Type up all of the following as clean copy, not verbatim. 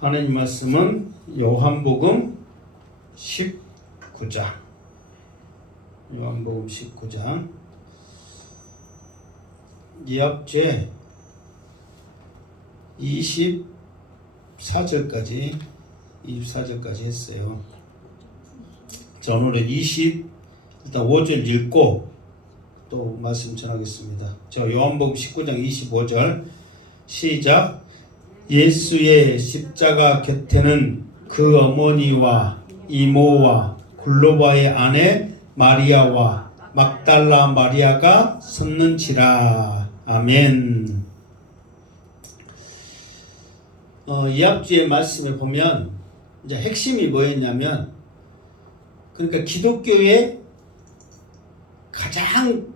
하나님 말씀은 요한복음 19장. 요한복음 19장. 이 앞제 24절까지 했어요. 자, 오늘은 일단 5절 읽고 또 말씀 전하겠습니다. 자, 요한복음 19장 25절 시작. 예수의 십자가 곁에는 그 어머니와 이모와 골로바의 아내 마리아와 막달라 마리아가 섰는지라. 아멘. 이 앞주의 말씀에 보면 이제 핵심이 뭐였냐면, 그러니까 기독교의 가장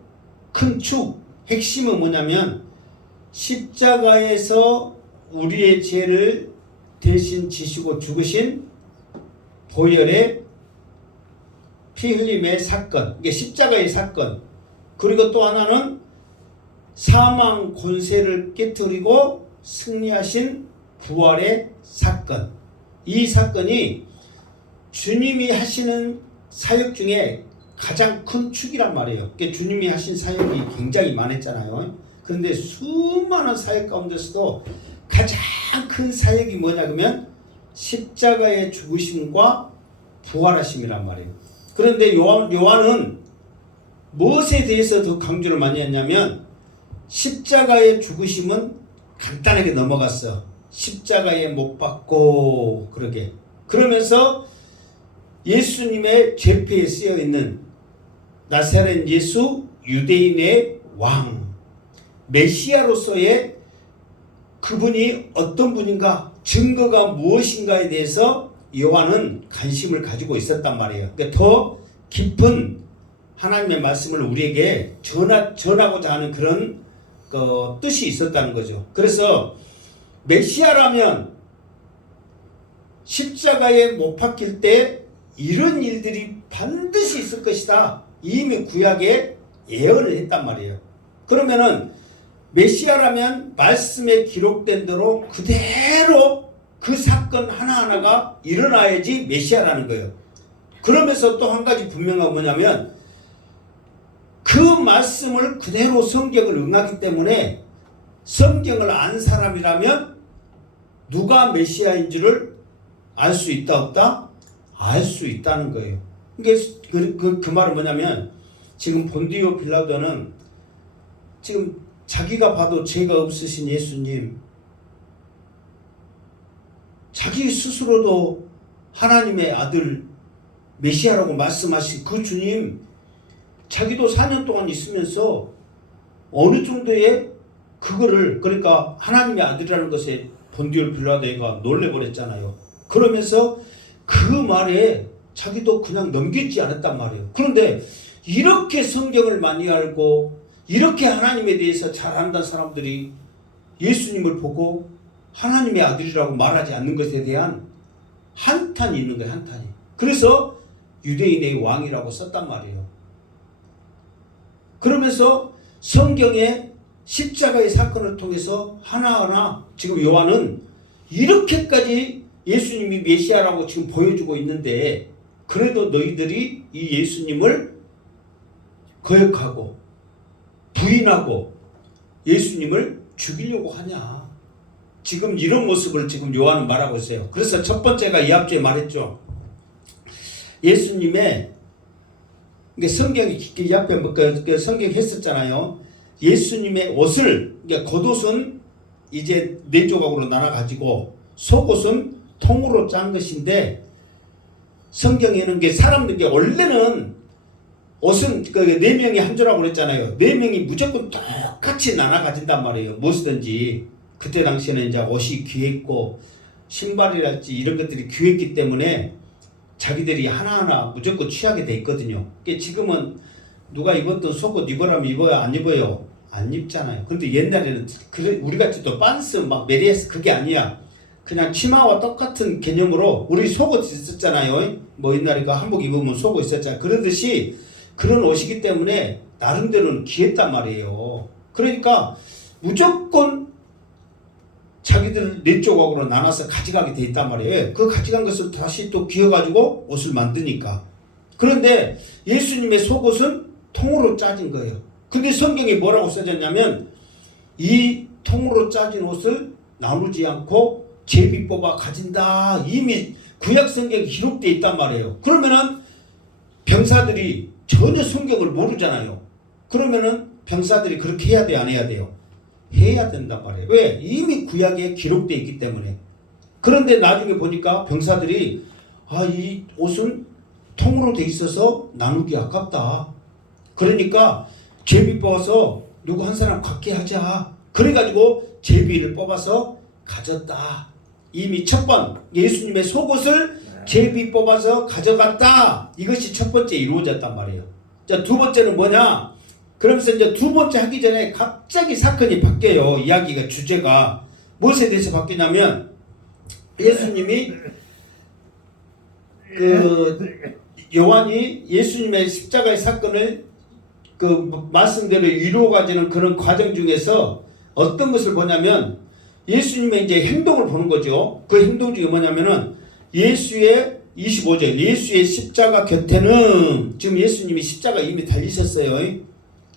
큰 축, 핵심은 뭐냐면 십자가에서 우리의 죄를 대신 지시고 죽으신 보혈의 피 흘림의 사건, 이게 십자가의 사건. 그리고 또 하나는 사망 권세를 깨뜨리고 승리하신 부활의 사건. 이 사건이 주님이 하시는 사역 중에 가장 큰 축이란 말이에요. 주님이 하신 사역이 굉장히 많았잖아요. 그런데 수많은 사역 가운데서도 가장 큰 사역이 뭐냐 그러면 십자가의 죽으심과 부활하심이란 말이에요. 그런데 요한은 무엇에 대해서 더 강조를 많이 했냐면, 십자가의 죽으심은 간단하게 넘어갔어. 십자가에 못 박고 그러면서 예수님의 죄패에 쓰여 있는 나사렛 예수 유대인의 왕, 메시아로서의 그분이 어떤 분인가, 증거가 무엇인가에 대해서 요한은 관심을 가지고 있었단 말이에요. 그러니까 더 깊은 하나님의 말씀을 우리에게 전하고자 하는 그런 뜻이 있었다는 거죠. 그래서 메시아라면 십자가에 못 박힐 때 이런 일들이 반드시 있을 것이다, 이미 구약에 예언을 했단 말이에요. 그러면은 메시아라면 말씀에 기록된 대로 그대로 그 사건 하나하나가 일어나야지 메시아라는 거예요. 그러면서 또 한 가지 분명한 건 뭐냐면, 그 말씀을 그대로 성경을 응하기 때문에 성경을 안 사람이라면 누가 메시아인지를 알 수 있다 없다? 알 수 있다는 거예요. 그 말은 뭐냐면, 지금 본디오 빌라도는 지금 자기가 봐도 죄가 없으신 예수님, 자기 스스로도 하나님의 아들 메시아라고 말씀하신 그 주님, 자기도 4년 동안 있으면서 어느 정도의 그거를, 그러니까 하나님의 아들이라는 것에 본디오 빌라도가 놀래버렸잖아요. 그러면서 그 말에 자기도 그냥 넘기지 않았단 말이에요. 그런데 이렇게 성경을 많이 알고 이렇게 하나님에 대해서 잘 안다는 사람들이 예수님을 보고 하나님의 아들이라고 말하지 않는 것에 대한 한탄이 있는 거예요. 한탄이. 그래서 유대인의 왕이라고 썼단 말이에요. 그러면서 성경의 십자가의 사건을 통해서 하나하나 지금 요한은 이렇게까지 예수님이 메시아라고 지금 보여주고 있는데, 그래도 너희들이 이 예수님을 거역하고 부인하고 예수님을 죽이려고 하냐. 지금 이런 모습을 지금 요한은 말하고 있어요. 그래서 첫 번째가 이 앞주에 말했죠. 예수님의 성경이 이 앞에 성경 했었잖아요. 예수님의 옷을, 그러니까 겉옷은 이제 4조각으로 나눠가지고 속옷은 통으로 짠 것인데, 성경에는 사람들이 원래는 옷은 4명이 한 조라고 그랬잖아요. 4명이 무조건 똑같이 나눠 가진단 말이에요. 무엇이든지. 그때 당시에는 이제 옷이 귀했고 신발이랄지 이런 것들이 귀했기 때문에 자기들이 하나하나 무조건 취하게 돼 있거든요. 지금은 누가 입었던 속옷 입으라면 입어요? 안 입어요? 안 입잖아요. 근데 옛날에는 우리같이 또 반스 막 메리에스 그게 아니야. 그냥 치마와 똑같은 개념으로 우리 속옷 있었잖아요. 뭐 옛날에 한복 입으면 속옷 있었잖아요. 그러듯이 그런 옷이기 때문에 나름대로는 귀했단 말이에요. 그러니까 무조건 자기들 네 조각으로 나눠서 가져가게 돼 있단 말이에요. 그 가져간 것을 다시 또 기어가지고 옷을 만드니까. 그런데 예수님의 속옷은 통으로 짜진 거예요. 근데 성경에 뭐라고 써졌냐면 이 통으로 짜진 옷을 나누지 않고 제비 뽑아 가진다. 이미 구약 성경에 기록되어 있단 말이에요. 그러면은 병사들이 전혀 성경을 모르잖아요. 그러면은 병사들이 그렇게 해야 돼요, 안 해야 돼요? 해야 된단 말이에요. 왜? 이미 구약에 기록되어 있기 때문에. 그런데 나중에 보니까 병사들이 이 옷은 통으로 돼 있어서 나누기 아깝다. 그러니까 제비 뽑아서 누구 한 사람 갖게 하자. 그래가지고 제비를 뽑아서 가졌다. 이미 첫 번 예수님의 속옷을 제비 뽑아서 가져갔다. 이것이 첫 번째 이루어졌단 말이에요. 자, 두 번째는 뭐냐? 그러면서 이제 두 번째 하기 전에 갑자기 사건이 바뀌어요. 이야기가 주제가 무엇에 대해서 바뀌냐면 예수님이 요한이 예수님의 십자가의 사건을 말씀대로 이루어가지는 그런 과정 중에서 어떤 것을 보냐면 예수님의 이제 행동을 보는 거죠. 그 행동 중에 뭐냐면은 예수의 25절 예수의 십자가 곁에는 지금 예수님이 십자가 이미 달리셨어요.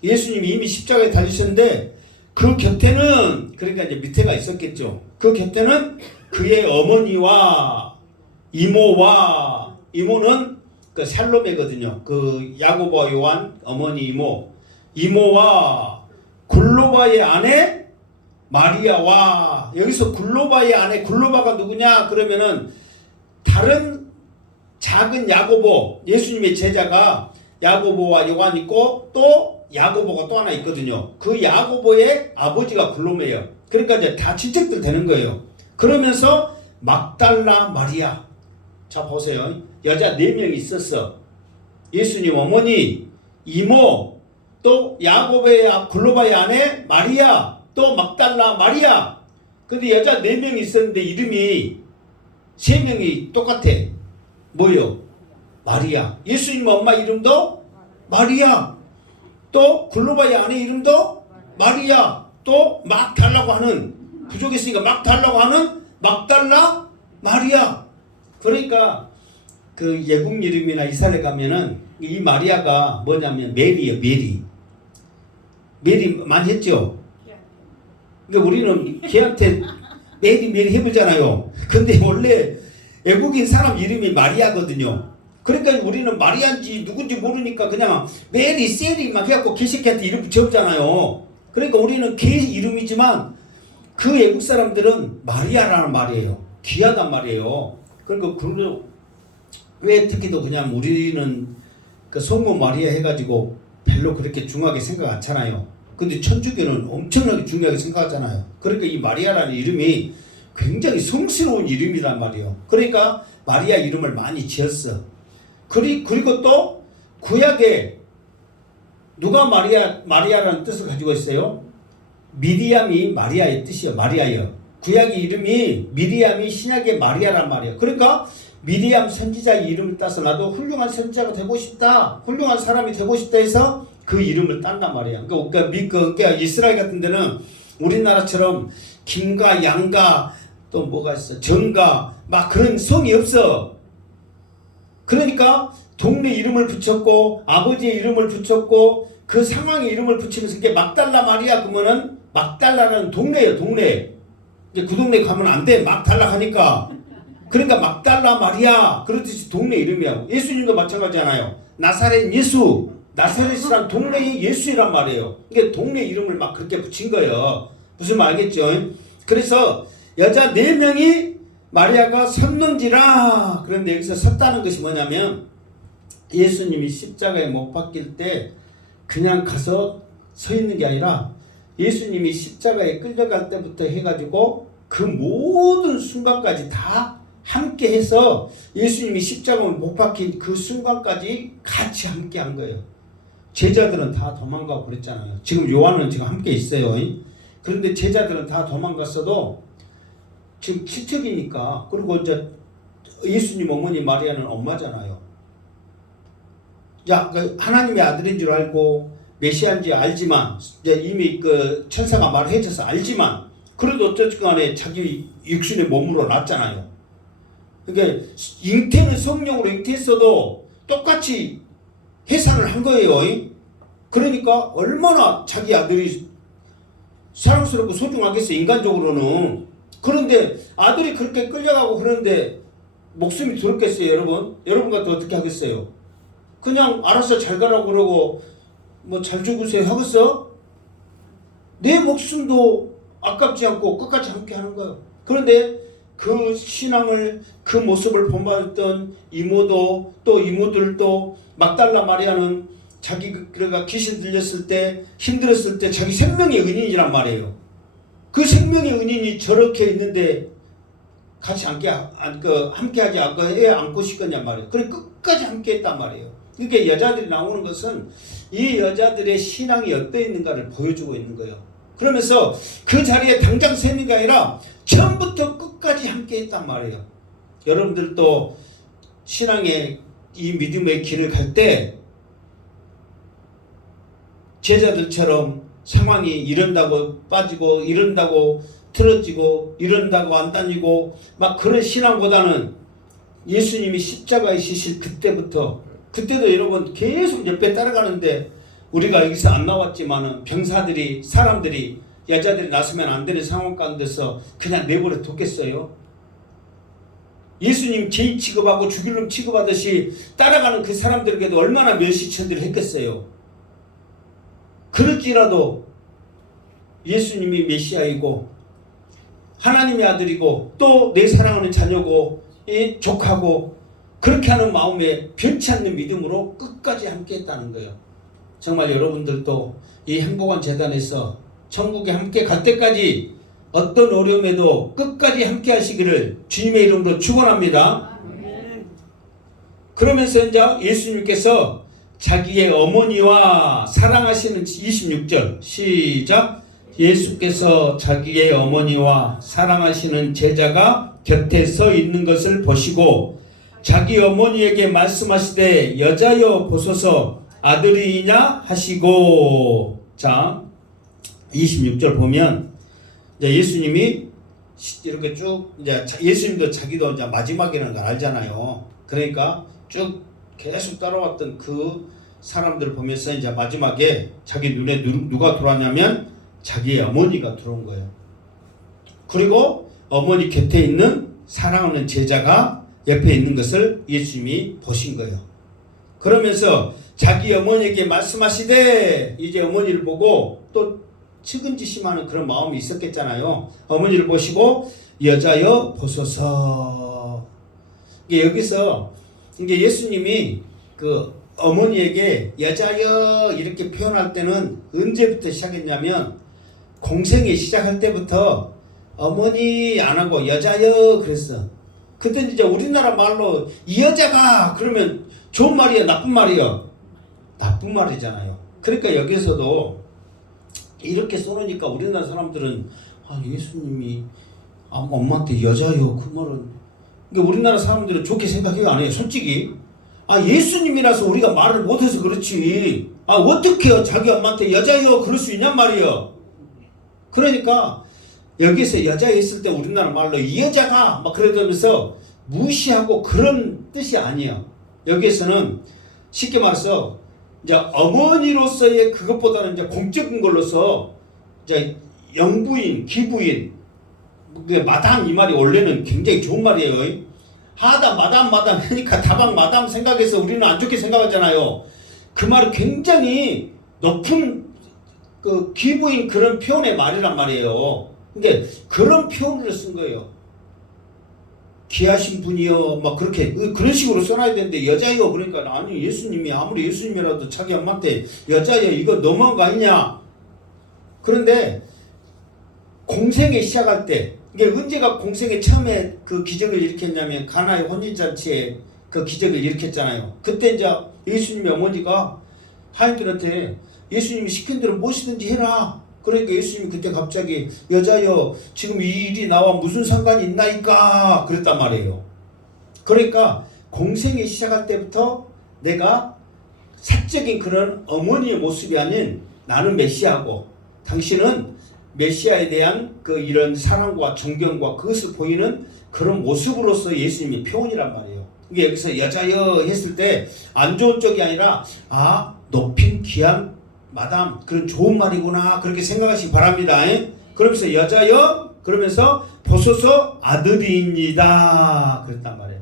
예수님이 이미 십자가에 달리셨는데 그 곁에는 그러니까 이제 밑에가 있었겠죠. 그 곁에는 그의 어머니와 이모는 그 살로메거든요. 그 야고보와 요한 어머니 이모와 글로바의 아내 마리아와 여기서 글로바의 아내 글로바가 누구냐 그러면은 다른 작은 야고보 예수님의 제자가 야고보와 요한 있고 또 야고보가 또 하나 있거든요. 그 야고보의 아버지가 글로메예요. 그러니까 이제 다 친척들 되는 거예요. 그러면서 막달라 마리아 자 보세요. 여자 4명이 있었어. 예수님 어머니 이모 또 야고보의 글로바의 아내 마리아 또 막달라 마리아. 근데 여자 4명이 있었는데 이름이 3명이 똑같아. 뭐요? 마리아. 예수님 엄마 이름도 마리아. 또 글로바의 아내 이름도 마리아. 또 막 달라고 하는 부족이 있으니까 막 달라고 하는 막달라 마리아. 그러니까 그 예국 이름이나 이스라엘 가면은 이 마리아가 뭐냐면 메리예요. 메리 많이 했죠. 그러니까 우리는 걔한테 메리 해보잖아요. 근데 원래 외국인 사람 이름이 마리아거든요. 그러니까 우리는 마리아인지 누군지 모르니까 그냥 메리, 세리 막 해갖고 개새끼한테 이름 붙여잖아요. 그러니까 우리는 걔 이름이지만 그 외국 사람들은 마리아라는 말이에요. 귀하단 말이에요. 그러니까 왜 특히도 그냥 우리는 그 성모 마리아 해가지고 별로 그렇게 중요하게 생각 않잖아요. 근데 천주교는 엄청나게 중요하게 생각하잖아요. 그러니까 이 마리아라는 이름이 굉장히 성스러운 이름이란 말이에요. 그러니까 마리아 이름을 많이 지었어. 그리고 또 구약에 누가 마리아라는 뜻을 가지고 있어요? 미리암이 마리아의 뜻이에요. 마리아예요. 구약의 이름이 미리암이 신약의 마리아란 말이에요. 그러니까 미리암 선지자의 이름을 따서 나도 훌륭한 선지자가 되고 싶다. 훌륭한 사람이 되고 싶다 해서 그 이름을 딴단 말이에요. 그러니까 이스라엘 같은 데는 우리나라처럼 김가, 양가, 또 뭐가 있어, 정가, 막 그런 성이 없어. 그러니까 동네 이름을 붙였고, 아버지의 이름을 붙였고, 그 상황의 이름을 붙이면서 이게 막달라 마리아 그러면은 막달라는 동네예요, 동네. 이제 그 동네 가면 안 돼. 막달라 하니까. 그러니까 막달라 마리아 그렇듯이 동네 이름이야. 예수님도 마찬가지잖아요. 나사렛 예수. 나사렛이란 동네의 예수이란 말이에요. 이게 동네 이름을 막 그렇게 붙인 거예요. 무슨 말 알겠죠? 그래서 여자 4명이 마리아가 섰는지라. 그런데 여기서 섰다는 것이 뭐냐면 예수님이 십자가에 못 박힐 때 그냥 가서 서 있는 게 아니라 예수님이 십자가에 끌려갈 때부터 해가지고 그 모든 순간까지 다 함께 해서 예수님이 십자가에 못 박힌 그 순간까지 같이 함께 한 거예요. 제자들은 다 도망가고 그랬잖아요. 지금 요한은 지금 함께 있어요. 그런데 제자들은 다 도망갔어도 지금 친척이니까. 그리고 이제 예수님 어머니 마리아는 엄마잖아요. 야, 하나님의 아들인 줄 알고 메시아인지 알지만 이제 이미 그 천사가 말해줘서 알지만 그래도 어쨌든 간에 자기 육신의 몸으로 났잖아요. 그러니까 잉태는 성령으로 잉태했어도 똑같이 해산을 한 거예요. 그러니까 얼마나 자기 아들이 사랑스럽고 소중하겠어요, 인간적으로는. 그런데 아들이 그렇게 끌려가고 그러는데 목숨이 두렵겠어요, 여러분? 여러분 같은 어떻게 하겠어요? 그냥 알아서 잘 가라고 그러고 뭐 잘 죽으세요 하겠어? 내 목숨도 아깝지 않고 끝까지 함께 하는 거예요. 그런데 그 신앙을, 그 모습을 본받았던 이모도, 또 이모들도 막달라 마리아는 자기가 귀신 들렸을 때, 힘들었을 때 자기 생명의 은인이란 말이에요. 그 생명의 은인이 저렇게 있는데 같이 함께하지 않고 애 안고 싶겠냔 말이에요. 그래 끝까지 함께했단 말이에요. 그러니까 여자들이 나오는 것은 이 여자들의 신앙이 어떠 있는가를 보여주고 있는 거예요. 그러면서 그 자리에 당장 세 명이 아니라 처음부터 끝까지 함께했단 말이에요. 여러분들도 신앙의 이 믿음의 길을 갈 때 제자들처럼 상황이 이런다고 빠지고 이런다고 틀어지고 이런다고 안 다니고 막 그런 신앙보다는 예수님이 십자가에 지실 그때도 여러분 계속 옆에 따라가는데 우리가 여기서 안 나왔지만은 병사들이 사람들이 여자들이 나서면 안 되는 상황 가운데서 그냥 내버려 뒀겠어요? 예수님 죄인 취급하고 죽일 놈 취급하듯이 따라가는 그 사람들에게도 얼마나 멸시천대를 했겠어요? 그럴지라도 예수님이 메시아이고 하나님의 아들이고 또 내 사랑하는 자녀고 조카고 그렇게 하는 마음에 변치 않는 믿음으로 끝까지 함께했다는 거예요. 정말 여러분들도 이 행복한 재단에서 천국에 함께 갈 때까지 어떤 어려움에도 끝까지 함께 하시기를 주님의 이름으로 축원합니다. 그러면서 이제 예수님께서 자기의 어머니와 사랑하시는 26절 시작. 예수께서 자기의 어머니와 사랑하시는 제자가 곁에 서 있는 것을 보시고 자기 어머니에게 말씀하시되 여자여 보소서 아들이냐 하시고. 자 26절 보면 이제 예수님이 이렇게 쭉 이제 예수님도 자기도 이제 마지막이라는 걸 알잖아요. 그러니까 쭉 계속 따라왔던 그 사람들을 보면서 이제 마지막에 자기 눈에 누가 들어왔냐면 자기의 어머니가 들어온 거예요. 그리고 어머니 곁에 있는 사랑하는 제자가 옆에 있는 것을 예수님이 보신 거예요. 그러면서 자기 어머니에게 말씀하시되 이제 어머니를 보고 또 측은지심하는 그런 마음이 있었겠잖아요. 어머니를 보시고 여자여 보소서. 여기서 이게 예수님이 그 어머니에게 여자여 이렇게 표현할 때는 언제부터 시작했냐면 공생애 시작할 때부터 어머니 안 하고 여자여 그랬어. 그때 이제 우리나라 말로 이 여자가 그러면 좋은 말이야 나쁜 말이야? 나쁜 말이잖아요. 그러니까 여기서도 이렇게 써놓으니까 우리나라 사람들은 예수님이 엄마한테 여자여 그 말은 그러니까 우리나라 사람들은 좋게 생각해요 안 해요? 솔직히 예수님이라서 우리가 말을 못해서 그렇지 어떻게 자기 엄마한테 여자여 그럴 수 있냔 말이에요. 그러니까 여기서 여자 있을 때 우리나라 말로 이 여자가 막 그러면서 무시하고 그런 뜻이 아니에요. 여기에서는 쉽게 말해서 이제 어머니로서의 그것보다는 이제 공적인 걸로서 이제 영부인, 기부인, 마담 이 말이 원래는 굉장히 좋은 말이에요. 하다 마담 하니까 다방 마담 생각해서 우리는 안 좋게 생각하잖아요. 그 말은 굉장히 높은 그 기부인 그런 표현의 말이란 말이에요. 근데 그런 표현을 쓴 거예요. 귀하신 분이요 막 그렇게 그런 식으로 써놔야 되는데 여자요 그러니까 아니 예수님이 아무리 예수님이라도 자기 엄마한테 여자요 이거 너무한 거 아니냐. 그런데 공생에 시작할 때 이게 언제가 공생에 처음에 그 기적을 일으켰냐면 가나의 혼인잔치에 그 기적을 일으켰잖아요. 그때 이제 예수님의 어머니가 하인들한테 예수님이 시킨 대로 무엇이든지 해라. 그러니까 예수님이 그때 갑자기 여자여 지금 이 일이 나와 무슨 상관이 있나이까 그랬단 말이에요. 그러니까 공생이 시작할 때부터 내가 사적인 그런 어머니의 모습이 아닌 나는 메시아고 당신은 메시아에 대한 그 이런 사랑과 존경과 그것을 보이는 그런 모습으로서 예수님이 표현이란 말이에요. 이게 여기서 여자여 했을 때 안 좋은 쪽이 아니라 높임 귀한 마담 그런 좋은 말이구나 그렇게 생각하시기 바랍니다. 그러면서 여자여 그러면서 보소서 아들이니이다 그랬단 말이에요.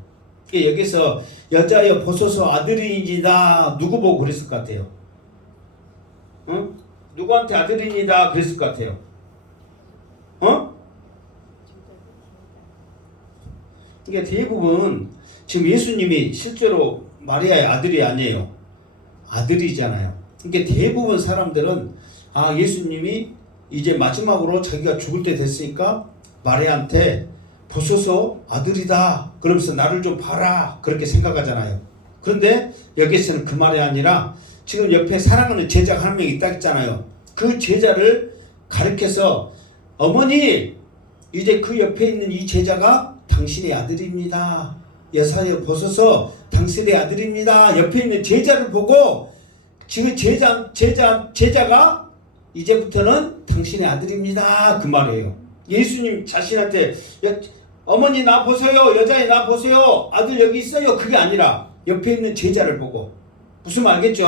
여기서 여자여 보소서 아들이니이다 누구 보고 그랬을 것 같아요? 누구한테 아들이니이다 그랬을 것 같아요? 이게 대부분 지금 예수님이 실제로 마리아의 아들이 아니에요. 아들이잖아요. 그러니까 대부분 사람들은 예수님이 이제 마지막으로 자기가 죽을 때 됐으니까 마리아한테 보소서 아들이다 그러면서 나를 좀 봐라 그렇게 생각하잖아요. 그런데 여기서는 그 말이 아니라 지금 옆에 사랑하는 제자가 한 명 있다 했잖아요. 그 제자를 가리켜서 어머니 이제 그 옆에 있는 이 제자가 당신의 아들입니다. 여사여 보소서 당신의 아들입니다. 옆에 있는 제자를 보고 지금 제자가 이제부터는 당신의 아들입니다. 그 말이에요. 예수님 자신한테 어머니 나 보세요. 여자애 나 보세요. 아들 여기 있어요. 그게 아니라 옆에 있는 제자를 보고 무슨 말 알겠죠?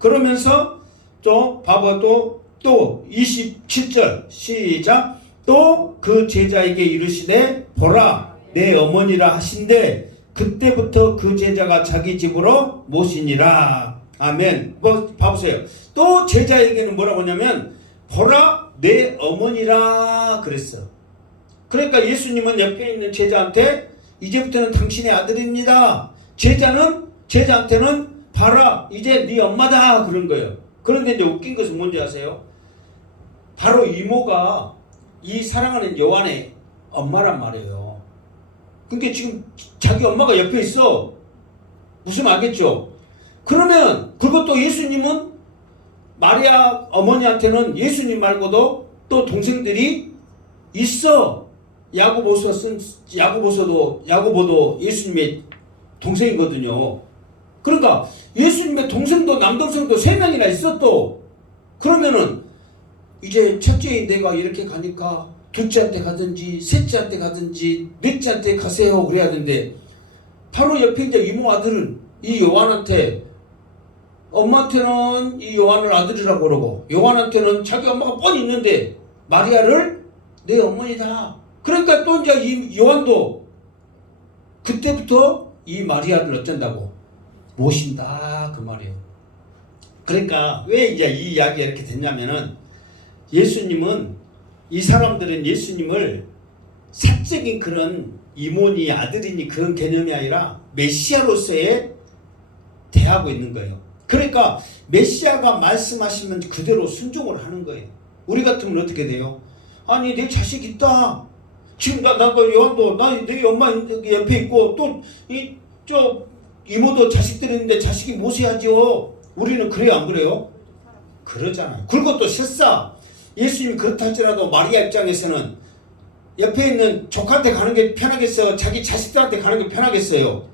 그러면서 또 봐봐 또 27절 시작 또 그 제자에게 이르시되 보라 내 어머니라 하신대 그때부터 그 제자가 자기 집으로 모시니라. 아멘. 봐보세요. 또 제자에게는 뭐라고 하냐면 보라 내 어머니라 그랬어. 그러니까 예수님은 옆에 있는 제자한테 이제부터는 당신의 아들입니다. 제자한테는 봐라 이제 네 엄마다 그런 거예요. 그런데 이제 웃긴 것은 뭔지 아세요? 바로 이모가 이 사랑하는 요한의 엄마란 말이에요. 그러니까 지금 자기 엄마가 옆에 있어. 무슨 알겠죠? 그러면 그것도 예수님은 마리아 어머니한테는 예수님 말고도 또 동생들이 있어. 야고보도 예수님의 동생이거든요. 그러니까 예수님의 동생도 남동생도 3명이나 있어 또. 그러면은 이제 첫째인 내가 이렇게 가니까 둘째한테 가든지 셋째한테 가든지 넷째한테 가세요 그래야 되는데 바로 옆에 이제 이모 아들은 이 요한한테 엄마한테는 이 요한을 아들이라고 그러고 요한한테는 자기 엄마가 뻔히 있는데 마리아를 내 어머니다. 그러니까 또 이제 이 요한도 그때부터 이 마리아를 어쩐다고 모신다 그 말이에요. 그러니까 왜 이제 이 이야기가 이렇게 됐냐면은 이 사람들은 예수님을 사적인 그런 이모니 아들이니 그런 개념이 아니라 메시아로서의 대하고 있는 거예요. 그러니까 메시아가 말씀하시면 그대로 순종을 하는 거예요. 우리 같으면 어떻게 돼요? 아니 내 자식 있다. 지금 요한도 내 엄마 옆에 있고 또 이모도 자식들이 있는데 자식이 모셔야죠. 우리는 그래요 안 그래요? 그러잖아요. 그리고 또 실사 예수님이 그렇다 할지라도 마리아 입장에서는 옆에 있는 조카한테 가는 게 편하겠어요? 자기 자식들한테 가는 게 편하겠어요?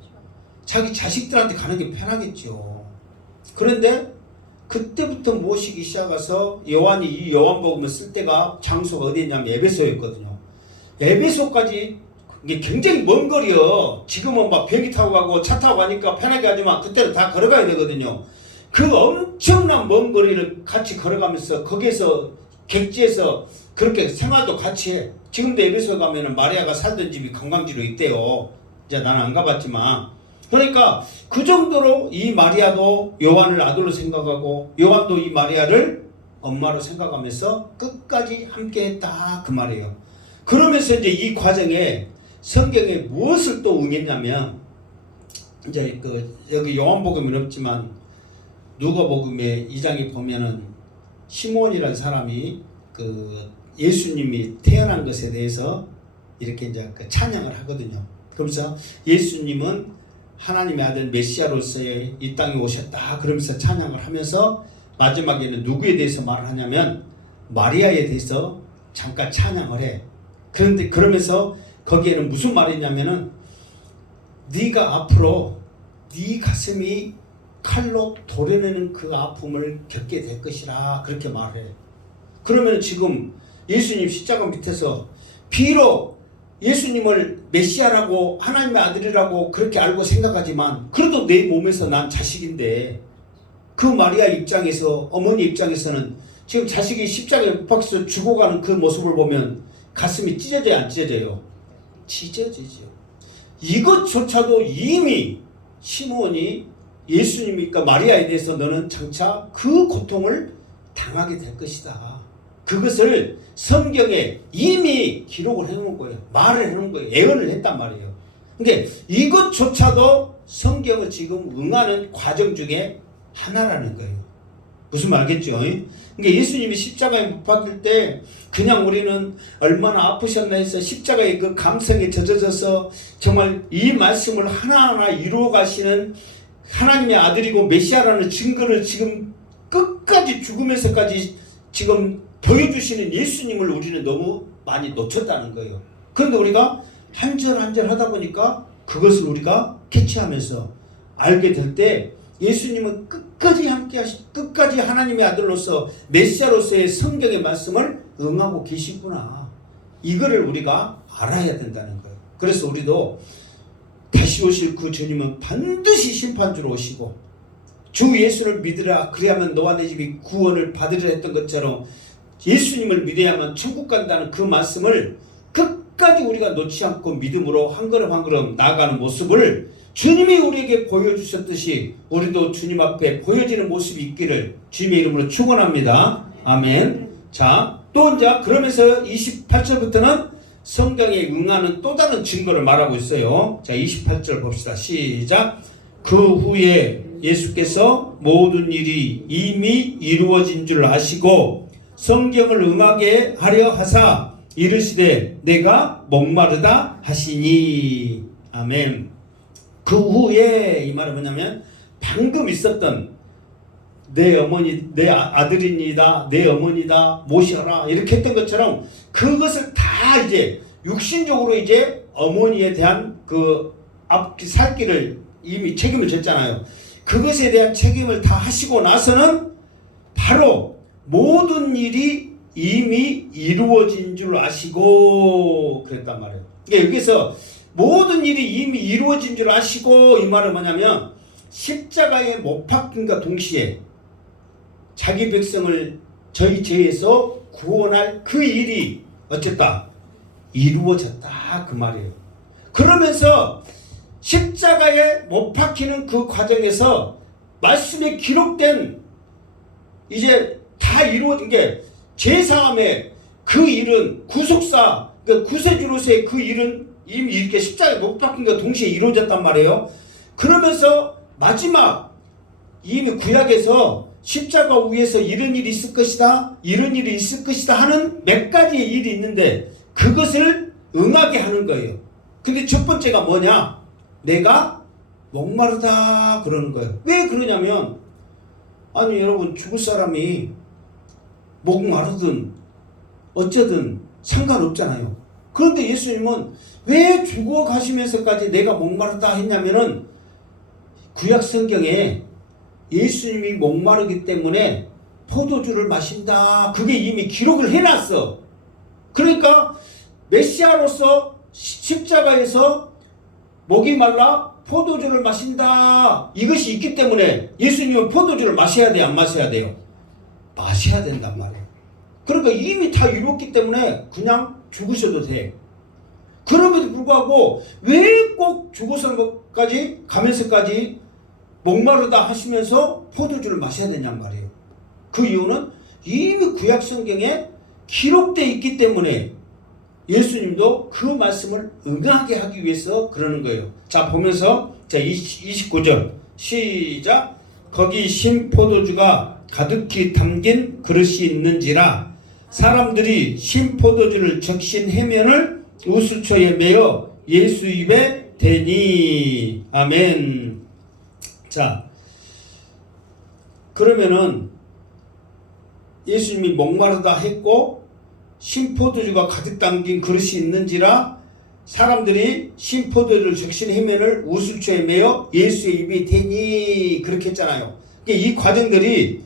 자기 자식들한테 가는 게 편하겠죠. 그런데 그때부터 모시기 시작해서 요한이 이 요한복음을 쓸 때가 장소가 어디냐면 에베소였거든요. 에베소까지 이게 굉장히 먼 거리요. 지금은 막 비행기 타고 가고 차 타고 가니까 편하게 하지만 그때는 다 걸어가야 되거든요. 그 엄청난 먼 거리를 같이 걸어가면서 거기에서 객지에서 그렇게 생활도 같이 해. 지금도 에베소 가면은 마리아가 살던 집이 관광지로 있대요. 이제 나는 안 가봤지만. 그러니까 그 정도로 이 마리아도 요한을 아들로 생각하고 요한도 이 마리아를 엄마로 생각하면서 끝까지 함께 했다 그 말이에요. 그러면서 이제 이 과정에 성경에 무엇을 또 응했냐면 이제 여기 요한복음은 없지만 누가복음의 2장에 보면은 시몬이라는 사람이 예수님이 태어난 것에 대해서 이렇게 이제 찬양을 하거든요. 그러면서 예수님은 하나님의 아들 메시아로서의 이 땅에 오셨다 그러면서 찬양을 하면서 마지막에는 누구에 대해서 말을 하냐면 마리아에 대해서 잠깐 찬양을 해. 그런데 그러면서 거기에는 무슨 말이 있냐면은 네가 앞으로 네 가슴이 칼로 도려내는 그 아픔을 겪게 될 것이라 그렇게 말해. 그러면 지금 예수님 십자가 밑에서 비록 예수님을 메시아라고 하나님의 아들이라고 그렇게 알고 생각하지만 그래도 내 몸에서 난 자식인데 그 마리아 입장에서 어머니 입장에서는 지금 자식이 십자가에 못 박혀서 죽어가는 그 모습을 보면 가슴이 찢어져요 안 찢어져요? 찢어지죠. 이것조차도 이미 시므온이 예수님이니까 마리아에 대해서 너는 장차 그 고통을 당하게 될 것이다. 그것을 성경에 이미 기록을 해놓은 거예요. 말을 해놓은 거예요. 예언을 했단 말이에요. 근데 이것조차도 성경을 지금 응하는 과정 중에 하나라는 거예요. 무슨 말 알겠죠? 그러니까 예수님이 십자가에 못 박힐 때 그냥 우리는 얼마나 아프셨나 해서 십자가의 그 감성에 젖어져서 정말 이 말씀을 하나하나 이루어 가시는 하나님의 아들이고 메시아라는 증거를 지금 끝까지 죽으면서까지 지금 보여주시는 예수님을 우리는 너무 많이 놓쳤다는 거예요. 그런데 우리가 한 절 한 절 하다 보니까 그것을 우리가 캐치하면서 알게 될 때 예수님은 끝까지 함께 끝까지 하나님의 아들로서 메시아로서의 성경의 말씀을 응하고 계시구나. 이거를 우리가 알아야 된다는 거예요. 그래서 우리도 다시 오실 그 주님은 반드시 심판주로 오시고 주 예수를 믿으라 그래야만 너와 내 집이 구원을 받으리라 했던 것처럼 예수님을 믿어야만 천국 간다는 그 말씀을 끝까지 우리가 놓지 않고 믿음으로 한 걸음 한 걸음 나아가는 모습을 주님이 우리에게 보여주셨듯이 우리도 주님 앞에 보여지는 모습이 있기를 주님의 이름으로 축원합니다. 아멘. 자, 또 이제 그러면서 28절부터는 성경에 응하는 또 다른 증거를 말하고 있어요. 자, 28절 봅시다. 시작. 그 후에 예수께서 모든 일이 이미 이루어진 줄 아시고 성경을 응하게 하려 하사 이르시되 내가 목마르다 하시니. 아멘. 그 후에 이 말은 뭐냐면 방금 있었던 내 어머니 내 아들입니다 내 어머니다 모셔라 이렇게 했던 것처럼 그것을 다 이제 육신적으로 이제 어머니에 대한 그 앞 살 길을 이미 책임을 졌잖아요. 그것에 대한 책임을 다 하시고 나서는 바로 모든 일이 이미 이루어진 줄 아시고 그랬단 말이에요. 그러니까 여기서 모든 일이 이미 이루어진 줄 아시고 이 말은 뭐냐면 십자가에 못 박힌과 동시에 자기 백성을 저희 죄에서 구원할 그 일이 어쨌다 이루어졌다 그 말이에요. 그러면서 십자가에 못 박히는 그 과정에서 말씀에 기록된 이제 다 이루어진 게 제사함의 그 일은 구속사 그러니까 구세주로서의 그 일은 이미 이렇게 십자가에 못 박힌과 동시에 이루어졌단 말이에요. 그러면서 마지막 이미 구약에서 십자가 위에서 이런 일이 있을 것이다 이런 일이 있을 것이다 하는 몇 가지의 일이 있는데 그것을 응하게 하는 거예요. 근데 첫 번째가 뭐냐? 내가 목마르다 그러는 거예요. 왜 그러냐면 아니 여러분 죽을 사람이 목마르든 어쩌든 상관없잖아요. 그런데 예수님은 왜 죽어 가시면서까지 내가 목마르다 했냐면은 구약 성경에 예수님이 목마르기 때문에 포도주를 마신다. 그게 이미 기록을 해놨어. 그러니까 메시아로서 십자가에서 목이 말라 포도주를 마신다. 이것이 있기 때문에 예수님은 포도주를 마셔야 돼요? 안 마셔야 돼요? 마셔야 된단 말이에요. 그러니까 이미 다 이뤘기 때문에 그냥 죽으셔도 돼. 그럼에도 불구하고 왜 꼭 죽어서까지 가면서까지 목마르다 하시면서 포도주를 마셔야 되냔 말이에요. 그 이유는 이미 구약 성경에 기록되어 있기 때문에 예수님도 그 말씀을 응하게 하기 위해서 그러는 거예요. 자 보면서 자 29절 시작. 거기 신 포도주가 가득히 담긴 그릇이 있는지라 사람들이 신 포도주를 적신 해면을 우수초에 매어 예수 입에 대니. 아멘. 자 그러면은 예수님이 목마르다 했고 신포도주가 가득 담긴 그릇이 있는지라 사람들이 신포도주를 적신 해면을 우슬초에 매어 예수의 입에 대니 그렇게 했잖아요. 이 과정들이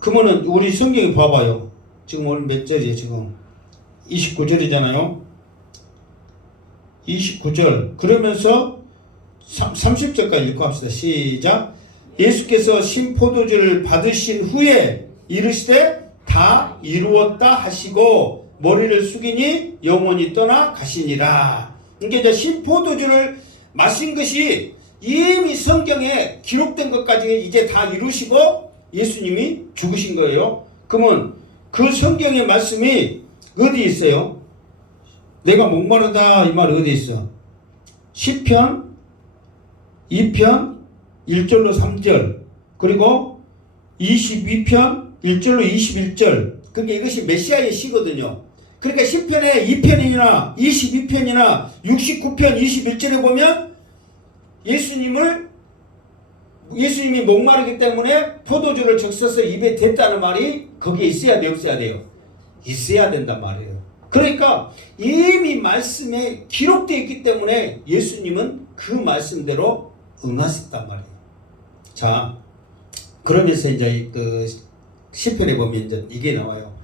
그러면은 우리 성경에 봐봐요. 지금 오늘 몇 절이에요? 지금 29절이잖아요. 29절. 그러면서 30절까지 읽고 합시다. 시작. 예수께서 신포도주를 받으신 후에 이르시되 다 이루었다 하시고 머리를 숙이니 영혼이 떠나 가시니라. 그러니까 이제 신포도주를 마신 것이 이미 성경에 기록된 것까지 이제 다 이루시고 예수님이 죽으신 거예요. 그러면 그 성경의 말씀이 어디 있어요? 내가 목마르다 이 말 어디 있어? 시편 2편 1절로 3절 그리고 22편 1절로 21절. 그러니까 이것이 메시아의 시거든요. 그러니까 시편의 2편이나 22편이나 69편 21절에 보면 예수님이 목마르기 때문에 포도주를 적셔서 입에 댔다는 말이 거기에 있어야 돼요, 없어야 돼요? 있어야 된단 말이에요. 그러니까 이미 말씀에 기록되어 있기 때문에 예수님은 그 말씀대로 응하셨단 말이에요. 자, 그러면서 이제 그 시편에 보면 이제 이게 나와요.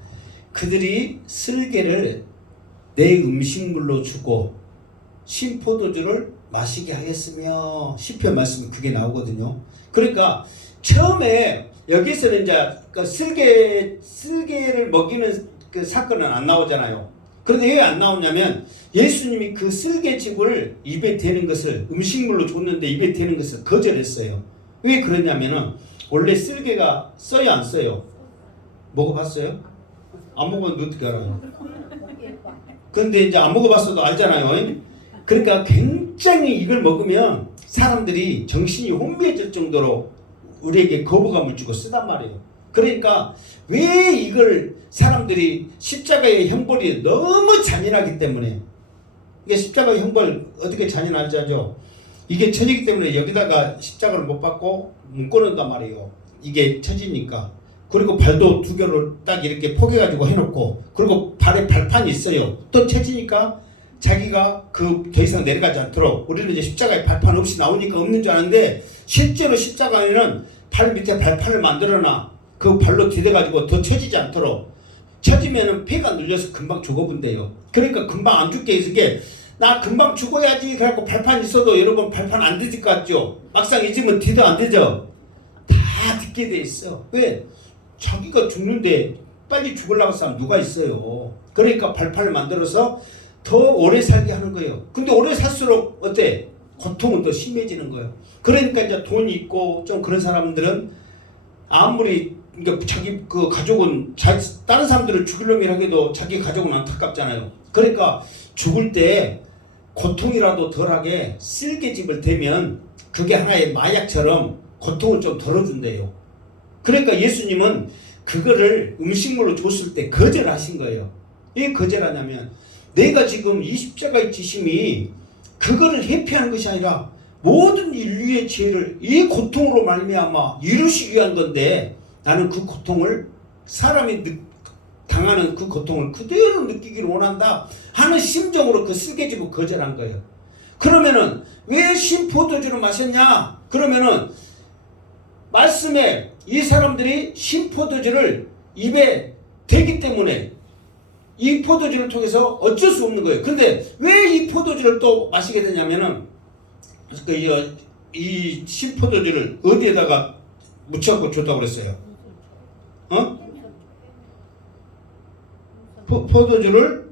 그들이 쓸개를 내 음식물로 주고 신포도주를 마시게 하였으며 시편 말씀이 그게 나오거든요. 그러니까 처음에 여기서는 이제 그 쓸개를 먹이는 그 사건은 안 나오잖아요. 그런데 왜 안 나오냐면 예수님이 그 쓸개즙을 입에 대는 것을 음식물로 줬는데 입에 대는 것을 거절했어요. 왜 그러냐면은 원래 쓸개가 써요 안 써요? 먹어봤어요? 안 먹어봤는데 어떻게 알아요? 근데 이제 안 먹어봤어도 알잖아요. 그러니까 굉장히 이걸 먹으면 사람들이 정신이 혼미해질 정도로 우리에게 거부감을 주고 쓰단 말이에요. 그러니까 왜 이걸 사람들이 십자가의 형벌이 너무 잔인하기 때문에 이게 십자가의 형벌 어떻게 잔인한지 알죠? 이게 천이기 때문에 여기다가 십자가를 못 받고 묶어놓는단 말이에요. 이게 천이니까. 그리고 발도 두 개로 딱 이렇게 포개가지고 해놓고 그리고 발에 발판이 있어요. 또 천이니까 자기가 그 더 이상 내려가지 않도록 우리는 이제 십자가에 발판 없이 나오니까 없는 줄 아는데 실제로 십자가에는 발 밑에 발판을 만들어놔. 그 발로 디뎌가지고 더 처지지 않도록. 처지면은 폐가 눌려서 금방 죽어본대요. 그러니까 금방 안 죽게 해서 이게 나 금방 죽어야지 그래갖고 발판 있어도 여러분 발판 안 되질 것 같죠? 막상 잊으면 디도 안 되죠? 다 듣게 돼 있어. 왜? 자기가 죽는데 빨리 죽으려고 한 사람 누가 있어요? 그러니까 발판을 만들어서 더 오래 살게 하는 거예요. 근데 오래 살수록 어때? 고통은 더 심해지는 거예요. 그러니까 이제 돈이 있고 좀 그런 사람들은 아무리 그러니까 자기 그 가족은 다른 사람들을 죽이려면 하기도 자기 가족은 안타깝잖아요. 그러니까 죽을 때 고통이라도 덜하게 쓸개즙을 대면 그게 하나의 마약처럼 고통을 좀 덜어준대요. 그러니까 예수님은 그거를 음식물로 줬을 때 거절하신 거예요. 왜 거절하냐면 내가 지금 이 십자가의 지심이 그거를 회피하는 것이 아니라 모든 인류의 죄를 이 고통으로 말미암아 이루시기 위한 건데 나는 그 고통을 사람이 당하는 그 고통을 그대로 느끼기를 원한다 하는 심정으로 그 쓸개즙을 거절한 거예요. 그러면은 왜 신포도주를 마셨냐? 그러면은 말씀에 이 사람들이 신포도주를 입에 대기 때문에 이 포도주를 통해서 어쩔 수 없는 거예요. 근데 왜 이 포도주를 또 마시게 되냐면은 이 신포도주를 어디에다가 묻혀갖고 줬다고 그랬어요? 포도주를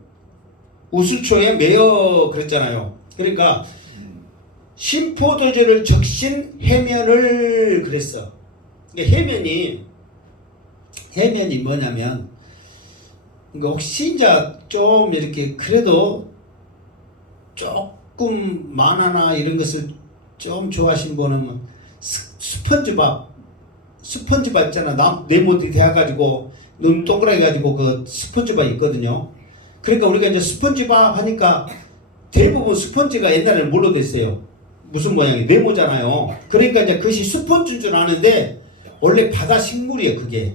우수초에 매어 그랬잖아요. 그러니까 신포도주를 적신 해면을 그랬어. 해면이 뭐냐면 혹시 이제 좀 이렇게 그래도 조금 만화나 이런 것을 좀 좋아하시는 분은 스펀지밥 있잖아. 네모들이 돼가지고 눈 동그랗게 가지고 그 스펀지밥 있거든요. 그러니까 우리가 이제 스펀지밥 하니까 대부분 스펀지가 옛날에는 뭘로 됐어요? 무슨 모양이? 네모잖아요. 그러니까 이제 그것이 스펀지인 줄 아는데 원래 바다 식물이에요, 그게.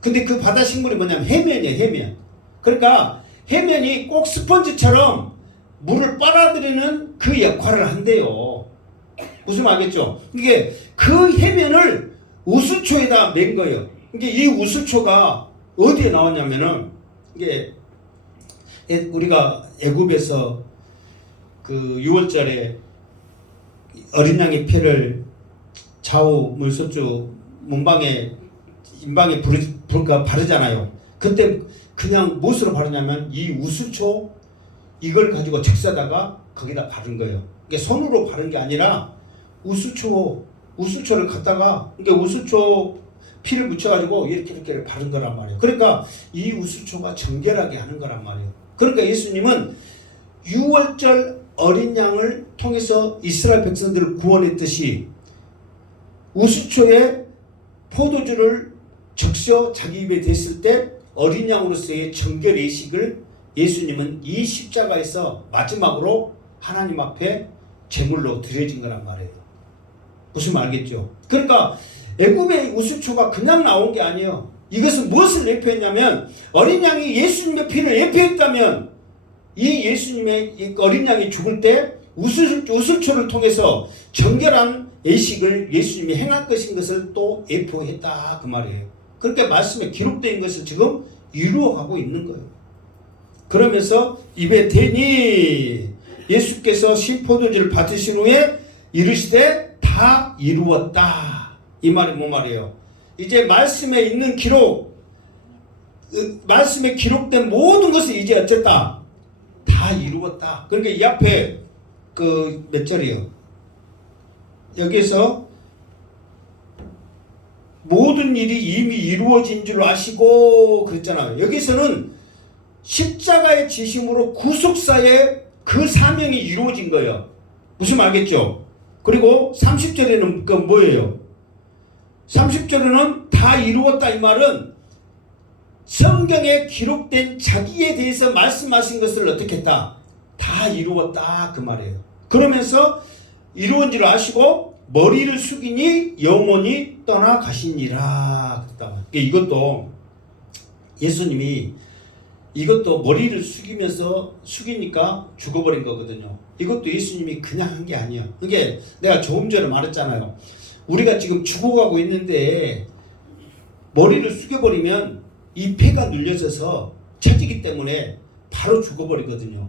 근데 그 바다 식물이 뭐냐면 해면이에요, 해면. 그러니까 해면이 꼭 스펀지처럼 물을 빨아들이는 그 역할을 한대요. 무슨 알겠죠? 이게 그 해면을 우수초에다 맨 거예요. 이게 이 우수초가 어디에 나왔냐면은 이게 우리가 애굽에서 그 6월절에 어린 양의 피를 좌우 물소주 문방에 인방에 바르잖아요. 그때 그냥 무엇으로 바르냐면 이 우수초 이걸 가지고 적셔다가 거기다 바른 거예요. 이게 손으로 바른 게 아니라 우수초를 갖다가 그러니까 우수초 피를 묻혀가지고 이렇게 바른 거란 말이에요. 그러니까 이 우수초가 정결하게 하는 거란 말이에요. 그러니까 예수님은 6월절 어린 양을 통해서 이스라엘 백성들을 구원했듯이 우수초에 포도주를 적셔 자기 입에 댔을 때 어린 양으로서의 정결 예식을 예수님은 이 십자가에서 마지막으로 하나님 앞에 제물로 드려진 거란 말이에요. 무슨 말 알겠죠? 그러니까 애굽의 우수초가 그냥 나온 게 아니에요. 이것은 무엇을 예표했냐면 어린 양이 예수님의 피를 예표했다면 이 예수님의 이 어린 양이 죽을 때 우수초를 통해서 정결한 예식을 예수님이 행할 것인 것을 또 예표했다 그 말이에요. 그러니까 말씀에 기록된 것을 지금 이루어가고 있는 거예요. 그러면서 입에 대니 예수께서 신포도주를 받으신 후에 이르시되 다 이루었다. 이 말이 뭔 말이에요? 이제 말씀에 있는 말씀에 기록된 모든 것을 이제 어쨌다? 다 이루었다. 그러니까 이 앞에 그 몇 절이요? 여기서 모든 일이 이미 이루어진 줄 아시고 그랬잖아요. 여기서는 십자가의 지심으로 구속사의 그 사명이 이루어진 거예요. 무슨 말 알겠죠? 그리고 30절에는 그 뭐예요? 30절에는 다 이루었다 이 말은 성경에 기록된 자기에 대해서 말씀하신 것을 어떻게 했다? 다 이루었다 그 말이에요. 그러면서 이루은 줄 아시고 머리를 숙이니 영원히 떠나가시니라. 이것도 예수님이 이것도 머리를 숙이니까 죽어버린 거거든요. 이것도 예수님이 그냥 한 게 아니야. 이게 내가 조금 전에 말했잖아요. 우리가 지금 죽어가고 있는데 머리를 숙여버리면 이 폐가 눌려져서 처지기 때문에 바로 죽어버리거든요.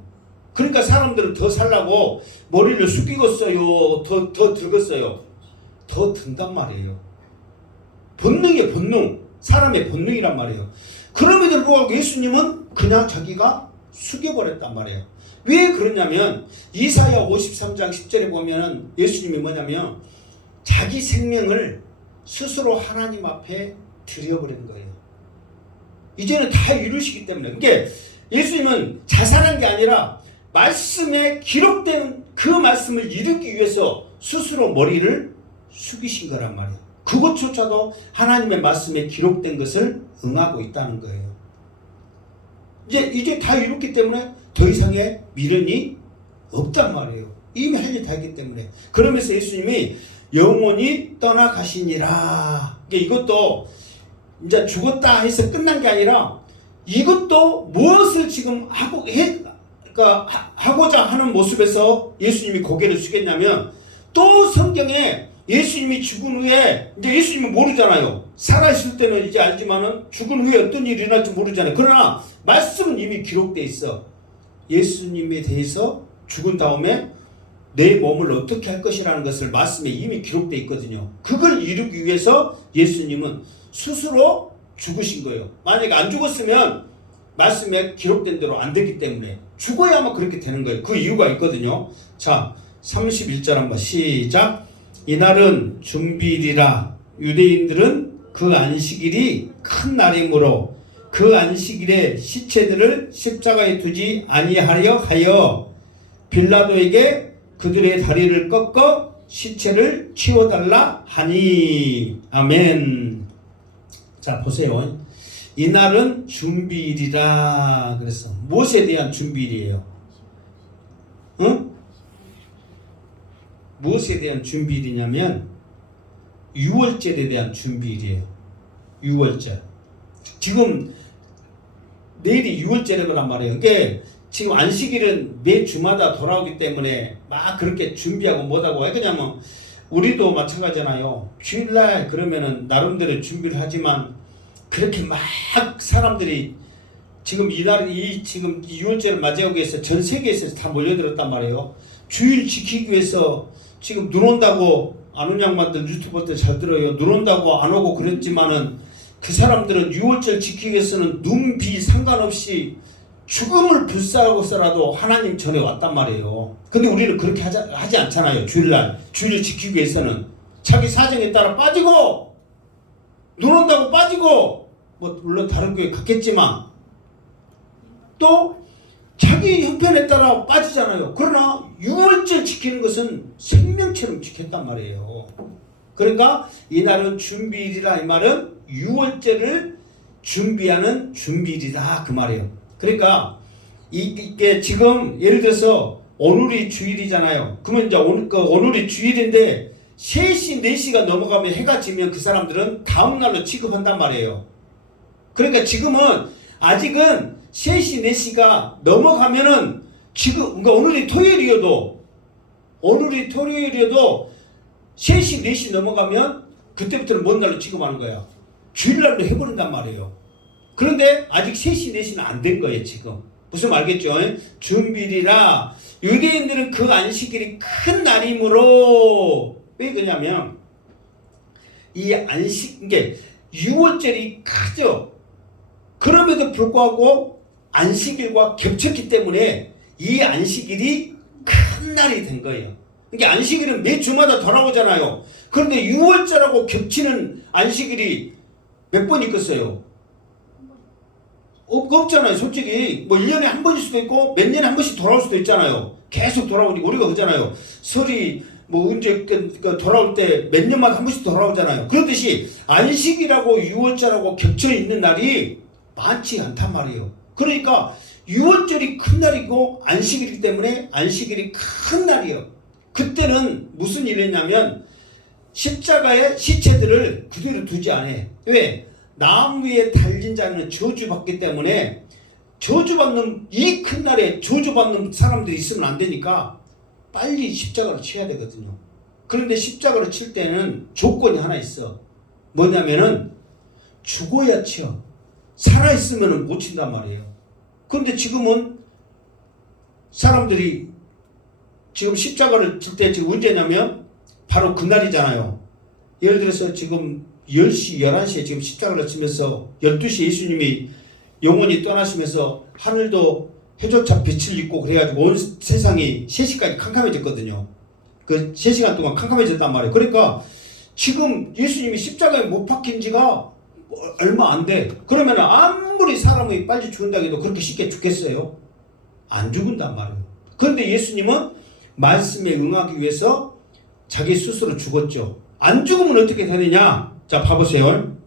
그러니까 사람들은 더 살라고 머리를 숙이겠어요? 더 들겠어요? 더 든단 말이에요. 본능이에요, 본능. 사람의 본능이란 말이에요. 그럼에도 불구하고 예수님은 그냥 자기가 숙여버렸단 말이에요. 왜 그러냐면 이사야 53장 10절에 보면 예수님이 뭐냐면 자기 생명을 스스로 하나님 앞에 드려버린 거예요. 이제는 다 이루시기 때문에. 그게 예수님은 자살한 게 아니라 말씀에 기록된 그 말씀을 이루기 위해서 스스로 머리를 숙이신 거란 말이에요. 그것조차도 하나님의 말씀에 기록된 것을 응하고 있다는 거예요. 이제 다 이뤘기 때문에 더 이상의 미련이 없단 말이에요. 이미 할 일 다 했기 때문에. 그러면서 예수님이 영원히 떠나가시니라. 이것도 이제 죽었다 해서 끝난 게 아니라 이것도 무엇을 지금 하고자 하는 모습에서 예수님이 고개를 숙였냐면 또 성경에 예수님이 죽은 후에 이제 예수님은 모르잖아요. 살아있을 때는 이제 알지만은 죽은 후에 어떤 일이 일어날지 모르잖아요. 그러나 말씀은 이미 기록되어 있어. 예수님에 대해서 죽은 다음에 내 몸을 어떻게 할 것이라는 것을 말씀에 이미 기록되어 있거든요. 그걸 이루기 위해서 예수님은 스스로 죽으신 거예요. 만약에 안 죽었으면 말씀에 기록된 대로 안 되기 때문에 죽어야만 그렇게 되는 거예요. 그 이유가 있거든요. 자, 31절 한번 시작. 이날은 준비일이라. 유대인들은 그 안식일이 큰 날이므로 그 안식일에 시체들을 십자가에 두지 아니하려 하여 빌라도에게 그들의 다리를 꺾어 시체를 치워달라 하니. 아멘. 자, 보세요. 이날은 준비일이라 그랬어. 무엇에 대한 준비일이에요? 응? 무엇에 대한 준비일이냐면 6월절에 대한 준비일이에요. 6월절. 지금 내일이 6월절인 거란 말이에요. 그게 지금 안식일은 매 주마다 돌아오기 때문에 막 그렇게 준비하고 뭐하고 왜 그러냐면 우리도 마찬가지잖아요. 주일날 그러면은 나름대로 준비를 하지만 그렇게 막 사람들이 지금 지금 6월절을 맞이하기 위해서 전 세계에서 다 몰려들었단 말이에요. 주일 지키기 위해서 지금 눈 온다고 안 온 양반들 유튜버들 잘 들어요. 눈 온다고 안 오고 그랬지만은 그 사람들은 6월절 지키기 위해서는 눈, 비 상관없이 죽음을 불사하고서라도 하나님 전에 왔단 말이에요. 근데 우리는 그렇게 하지 않잖아요. 주일날 주일 지키기 위해서는 자기 사정에 따라 빠지고 눈 온다고 빠지고 뭐 물론 다른 교회 갔겠지만 또 자기 형편에 따라 빠지잖아요. 그러나 6월절 지키는 것은 생명처럼 지켰단 말이에요. 그러니까 이날은 준비일이라 이 말은 6월절을 준비하는 준비일이다 그 말이에요. 그러니까 이게 지금 예를 들어서 오늘이 주일이잖아요. 그러면 이제 오늘이 주일인데 3시 4시가 넘어가면 해가 지면 그 사람들은 다음 날로 취급한단 말이에요. 그러니까 지금은 아직은 3시 4시가 넘어가면은 지금 그러니까 오늘이 토요일이어도 3시 4시 넘어가면 그때부터는 뭔 날로 취급하는 거야. 주일날로 해버린단 말이에요. 그런데 아직 3시 4시는 안 된 거예요 지금. 무슨 말 알겠죠? 준비일이라 유대인들은 그 안식일이 큰 날이므로 왜 그러냐면 이 이게 6월절이 크죠. 그럼에도 불구하고 안식일과 겹쳤기 때문에 이 안식일이 큰 날이 된 거예요. 그러니까 안식일은 매 주마다 돌아오잖아요. 그런데 6월절하고 겹치는 안식일이 몇 번 있겠어요? 없잖아요. 솔직히 뭐 1년에 한 번일 수도 있고 몇 년에 한 번씩 돌아올 수도 있잖아요. 계속 돌아오니까 우리가 그러잖아요. 설이 뭐 언제 돌아올 때 몇 년마다 한 번씩 돌아오잖아요. 그렇듯이 안식일하고 6월절하고 겹쳐 있는 날이 많지 않단 말이에요. 그러니까 6월절이 큰 날이고 안식일이기 때문에 안식일이 큰 날이에요. 그때는 무슨 일을 했냐면 십자가에 시체들을 그대로 두지 않아. 왜? 나무 위에 달린 자는 저주받기 때문에 저주받는 이 큰 날에 저주받는 사람들이 있으면 안 되니까 빨리 십자가를 쳐야 되거든요. 그런데 십자가를 칠 때는 조건이 하나 있어. 뭐냐면은 죽어야 쳐. 살아있으면 못 친단 말이에요. 그런데 지금은 사람들이 지금 십자가를 칠 때 지금 언제냐면 바로 그날이잖아요. 예를 들어서 지금 10시, 11시에 지금 십자가를 치면서 12시에 예수님이 영원히 떠나시면서 하늘도 해조차 빛을 입고 그래가지고 온 세상이 3시까지 캄캄해졌거든요. 그 3시간 동안 캄캄해졌단 말이에요. 그러니까 지금 예수님이 십자가에 못 박힌 지가 얼마 안 돼. 그러면 아무리 사람이 빨리 죽는다고 해도 그렇게 쉽게 죽겠어요? 안 죽은단 말이에요. 그런데 예수님은 말씀에 응하기 위해서 자기 스스로 죽었죠. 안 죽으면 어떻게 되느냐? 자, 봐보세요.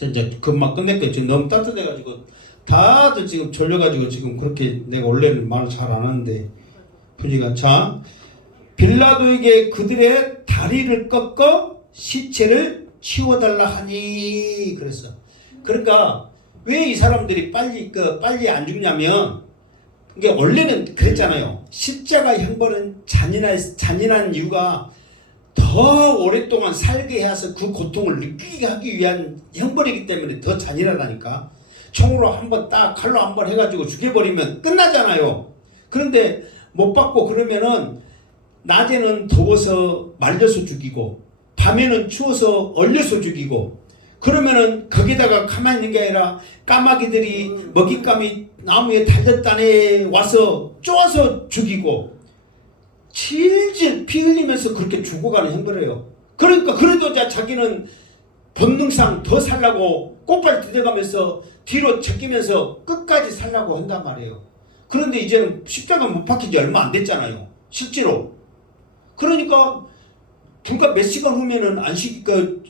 이제 금방 끝낼게요. 지금 너무 따뜻해가지고 다들 지금 졸려가지고 지금 그렇게 내가 원래는 말을 잘 안 하는데 분위기가. 자, 빌라도에게 그들의 다리를 꺾어 시체를 치워달라 하니 그랬어. 그러니까 왜 이 사람들이 빨리 안 죽냐면 이게 원래는 그랬잖아요. 십자가 형벌은 잔인한 이유가 더 오랫동안 살게 해서 그 고통을 느끼게 하기 위한 형벌이기 때문에 더 잔인하다니까. 총으로 한번 딱 칼로 한번 해가지고 죽여버리면 끝나잖아요. 그런데 못 받고 그러면은 낮에는 더워서 말려서 죽이고 밤에는 추워서 얼려서 죽이고 그러면은 거기다가 가만히 있는 게 아니라 까마귀들이 먹잇감이 나무에 달렸다네 와서 쪼아서 죽이고 질질 피 흘리면서 그렇게 죽어가는 형벌이에요. 그러니까 그래도 자기는 본능상 더 살라고 꽃발 들여가면서 뒤로 제끼면서 끝까지 살라고 한단 말이에요. 그런데 이제는 십자가 못 박힌 지 얼마 안 됐잖아요. 실제로. 그러니까 불과 몇 시간 후면은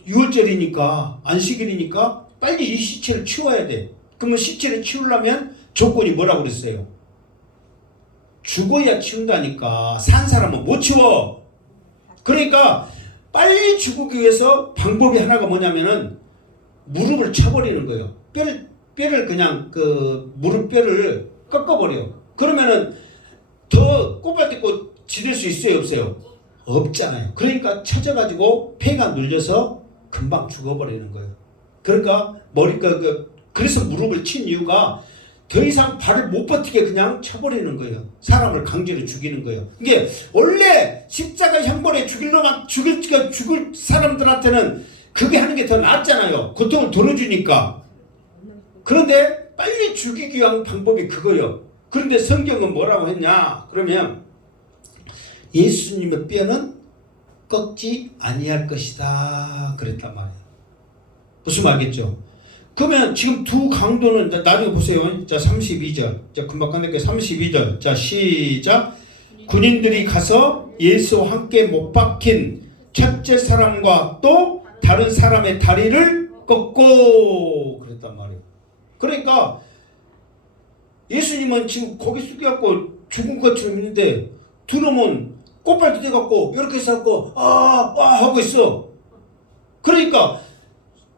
6월절이니까 안식일이니까 빨리 이 시체를 치워야 돼. 그러면 시체를 치우려면 조건이 뭐라고 그랬어요? 죽어야 치운다니까. 산 사람은 못 치워. 그러니까 빨리 죽기 위해서 방법이 하나가 뭐냐면은 무릎을 쳐버리는 거예요. 뼈를 그냥 그 무릎뼈를 꺾어버려. 그러면은 더 꽃발 딛고 지낼 수 있어요, 없어요? 없잖아요. 그러니까 쳐져가지고 폐가 눌려서 금방 죽어버리는 거예요. 그러니까 그래서 무릎을 친 이유가 더 이상 발을 못 버티게 그냥 쳐버리는 거예요. 사람을 강제로 죽이는 거예요. 이게 원래 십자가 형벌에 죽을 사람들한테는 그게 하는 게 더 낫잖아요. 고통을 덜어주니까. 그런데 빨리 죽이기 위한 방법이 그거예요. 그런데 성경은 뭐라고 했냐? 그러면 예수님의 뼈는 꺾지 아니할 것이다 그랬단 말이에요. 무슨 말이겠죠? 그러면 지금 두 강도는 나중에 보세요. 자 32절. 자 금방 끝낼게요. 32절. 자 시작. 군인들이 가서 예수와 함께 못 박힌 첫째 사람과 또 다른 사람의 다리를 꺾고 그랬단 말이에요. 그러니까 예수님은 지금 고개 숙여갖고 죽은 것처럼 있는데 두 놈은 꽃발 기대갖고 이렇게 해서 하고 있어. 그러니까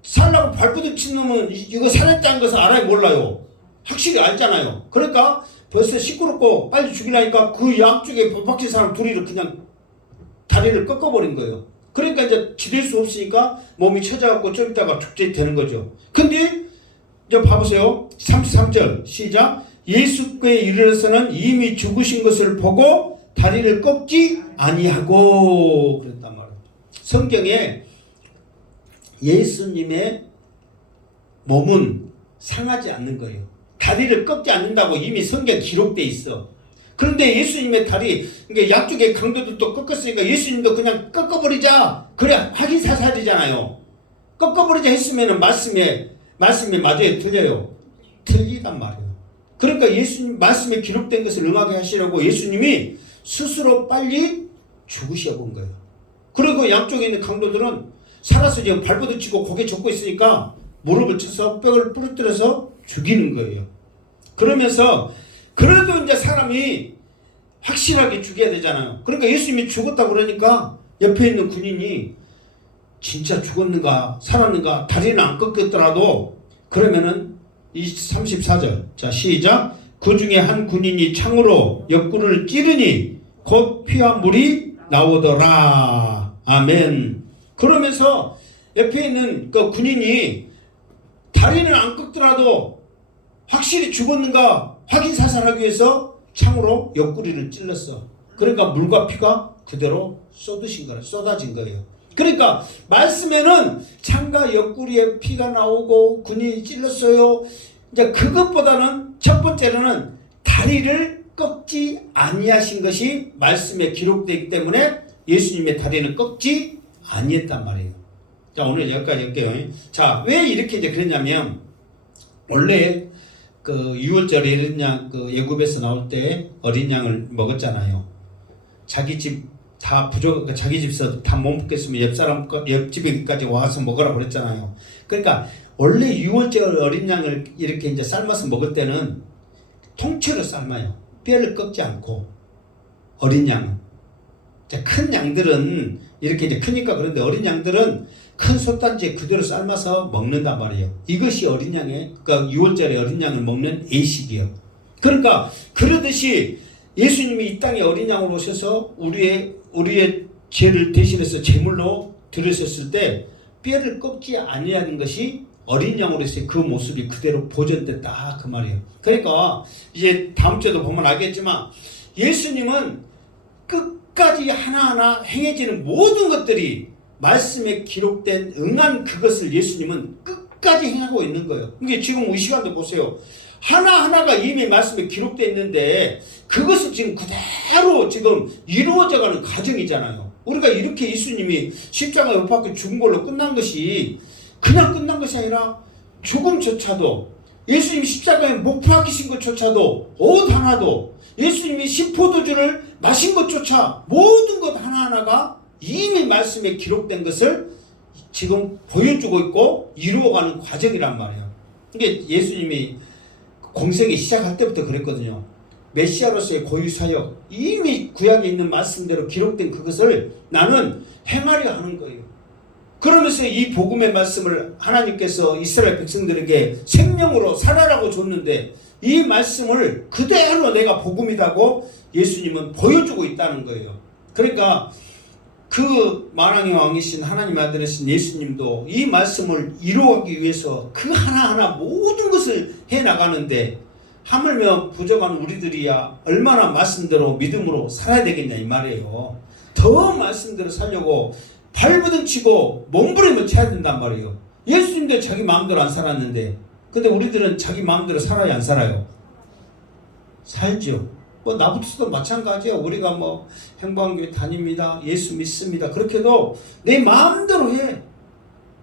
살라고 발부딪힌 놈은 이거 살았다는 것을 알아요 몰라요? 확실히 알잖아요. 그러니까 벌써 시끄럽고 빨리 죽이려니까 그 양쪽에 법박힌 사람 둘이를 그냥 다리를 꺾어버린 거예요. 그러니까 이제 기댈 수 없으니까 몸이 처져갖고 좀 있다가 죽게 되는 거죠. 근데 이제 봐보세요. 33절 시작. 예수께 이르러서는 이미 죽으신 것을 보고 다리를 꺾지 아니하고 그랬단 말이에요. 성경에 예수님의 몸은 상하지 않는 거예요. 다리를 꺾지 않는다고 이미 성경에 기록되어 있어. 그런데 예수님의 다리, 그러니까 양쪽에 강도들도 꺾었으니까 예수님도 그냥 꺾어버리자. 그래 확인사살이잖아요. 꺾어버리자 했으면 말씀에 맞아요? 틀려요? 틀리단 말이에요. 그러니까 예수님 말씀에 기록된 것을 응하게 하시려고 예수님이 스스로 빨리 죽으셔 본 거예요. 그리고 양쪽에 있는 강도들은 살아서 지금 발버둥치고 고개 젓고 있으니까 무릎을 쳐서 뼈를 부러뜨려서 죽이는 거예요. 그러면서 그래도 이제 사람이 확실하게 죽여야 되잖아요. 그러니까 예수님이 죽었다고 그러니까 옆에 있는 군인이 진짜 죽었는가 살았는가 다리는 안 꺾였더라도 그러면은 이 34절 자 시작. 그 중에 한 군인이 창으로 옆구리를 찌르니 곧 피와 물이 나오더라. 아멘. 그러면서 옆에 있는 그 군인이 다리는 안 꺾더라도 확실히 죽었는가 확인 사살하기 위해서 창으로 옆구리를 찔렀어. 그러니까 물과 피가 그대로 쏟아진 거예요. 그러니까 말씀에는 창과 옆구리에 피가 나오고 군인이 찔렀어요. 이제 그것보다는 첫 번째로는 다리를 꺾지 아니하신 것이 말씀에 기록되기 때문에 예수님의 다리는 꺾지 아니했단 말이에요. 자 오늘 여기까지 할게요. 자 왜 이렇게 이제 그랬냐면 원래 그 6월절에 어린 양 그 애굽에서 나올 때 어린 양을 먹었잖아요. 자기 집 다 부족 자기 집에서 다 못 먹겠으면 옆집에까지 와서 먹으라고 그랬잖아요. 그러니까 원래 6월절 어린 양을 이렇게 이제 삶아서 먹을 때는 통째로 삶아요. 뼈를 꺾지 않고 어린 양은. 자, 큰 양들은 이렇게 이제 크니까 그런데 어린 양들은 큰 솥단지에 그대로 삶아서 먹는단 말이에요. 이것이 어린 양의 그러니까 6월절에 어린 양을 먹는 예식이에요. 그러니까 그러듯이 예수님이 이 땅에 어린 양으로 오셔서 우리의 죄를 대신해서 제물로 들으셨을 때 뼈를 꺾지 아니하는 것이 어린 양으로서의 그 모습이 그대로 보존됐다 그 말이에요. 그러니까 이제 다음 주에도 보면 알겠지만 예수님은 끝까지 하나하나 행해지는 모든 것들이 말씀에 기록된 응한 그것을 예수님은 끝까지 행하고 있는 거예요. 이게 지금 이 시간도 보세요. 하나하나가 이미 말씀에 기록되어 있는데 그것은 지금 그대로 지금 이루어져가는 과정이잖아요. 우리가 이렇게 예수님이 십자가에 못 박혀 죽은 걸로 끝난 것이 그냥 끝난 것이 아니라 죽음조차도 예수님이 십자가에 못 박히신 것조차도 옷 하나도 예수님이 신포도주를 마신 것조차 모든 것 하나하나가 이미 말씀에 기록된 것을 지금 보여주고 있고 이루어가는 과정이란 말이에요. 이게 예수님이 공생이 시작할 때부터 그랬거든요. 메시아로서의 고유사역 이미 구약에 있는 말씀대로 기록된 그것을 나는 행하려 하는 거예요. 그러면서 이 복음의 말씀을 하나님께서 이스라엘 백성들에게 생명으로 살아라고 줬는데 이 말씀을 그대로 내가 복음이라고 예수님은 보여주고 있다는 거예요. 그러니까 그 만왕의 왕이신 하나님 아들이신 예수님도 이 말씀을 이루어가기 위해서 그 하나하나 모든 것을 해나가는데 하물며 부족한 우리들이야 얼마나 말씀대로 믿음으로 살아야 되겠냐 이 말이에요. 더 말씀대로 살려고 발부둥치고 몸부림을 쳐야 된단 말이에요. 예수님도 자기 마음대로 안 살았는데, 근데 우리들은 자기 마음대로 살아야 안 살아요? 살죠. 뭐 나부터도 마찬가지예요. 우리가 뭐 행방교회 다닙니다, 예수 믿습니다, 그렇게도 내 마음대로 해.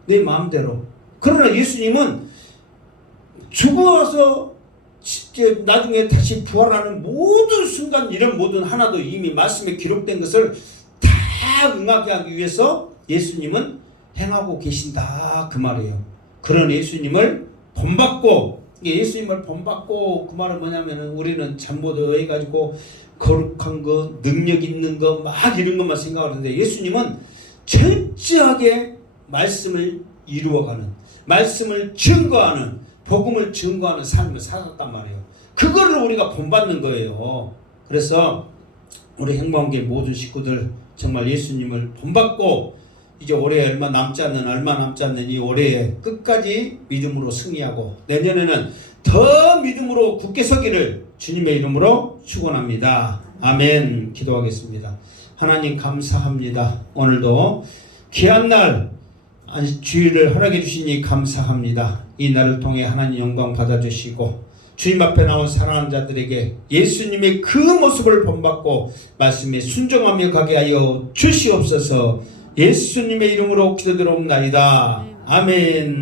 내 마음대로. 그러나 예수님은 죽어서 나중에 다시 부활하는 모든 순간, 이런 모든 하나도 이미 말씀에 기록된 것을 다 응하게 하기 위해서 예수님은 행하고 계신다 그 말이에요. 그런 예수님을 본받고, 예수님을 본받고 그 말은 뭐냐면은 우리는 잘못 해가지고 거룩한 거, 능력 있는 거 막 이런 것만 생각하는데, 예수님은 철저하게 말씀을 이루어가는, 말씀을 증거하는, 복음을 증거하는 삶을 살았단 말이에요. 그거를 우리가 본받는 거예요. 그래서 우리 행방교회 모든 식구들 정말 예수님을 본받고, 이제 올해 얼마 남지 않는 이 올해에 끝까지 믿음으로 승리하고 내년에는 더 믿음으로 굳게 서기를 주님의 이름으로 축원합니다. 아멘. 기도하겠습니다. 하나님 감사합니다. 오늘도 귀한 날 주일을 허락해 주시니 감사합니다. 이 날을 통해 하나님 영광 받아주시고 주님 앞에 나온 사랑하는 자들에게 예수님의 그 모습을 본받고 말씀에 순종하며 가게 하여 주시옵소서. 예수님의 이름으로 기도드리옵나이다. 아멘.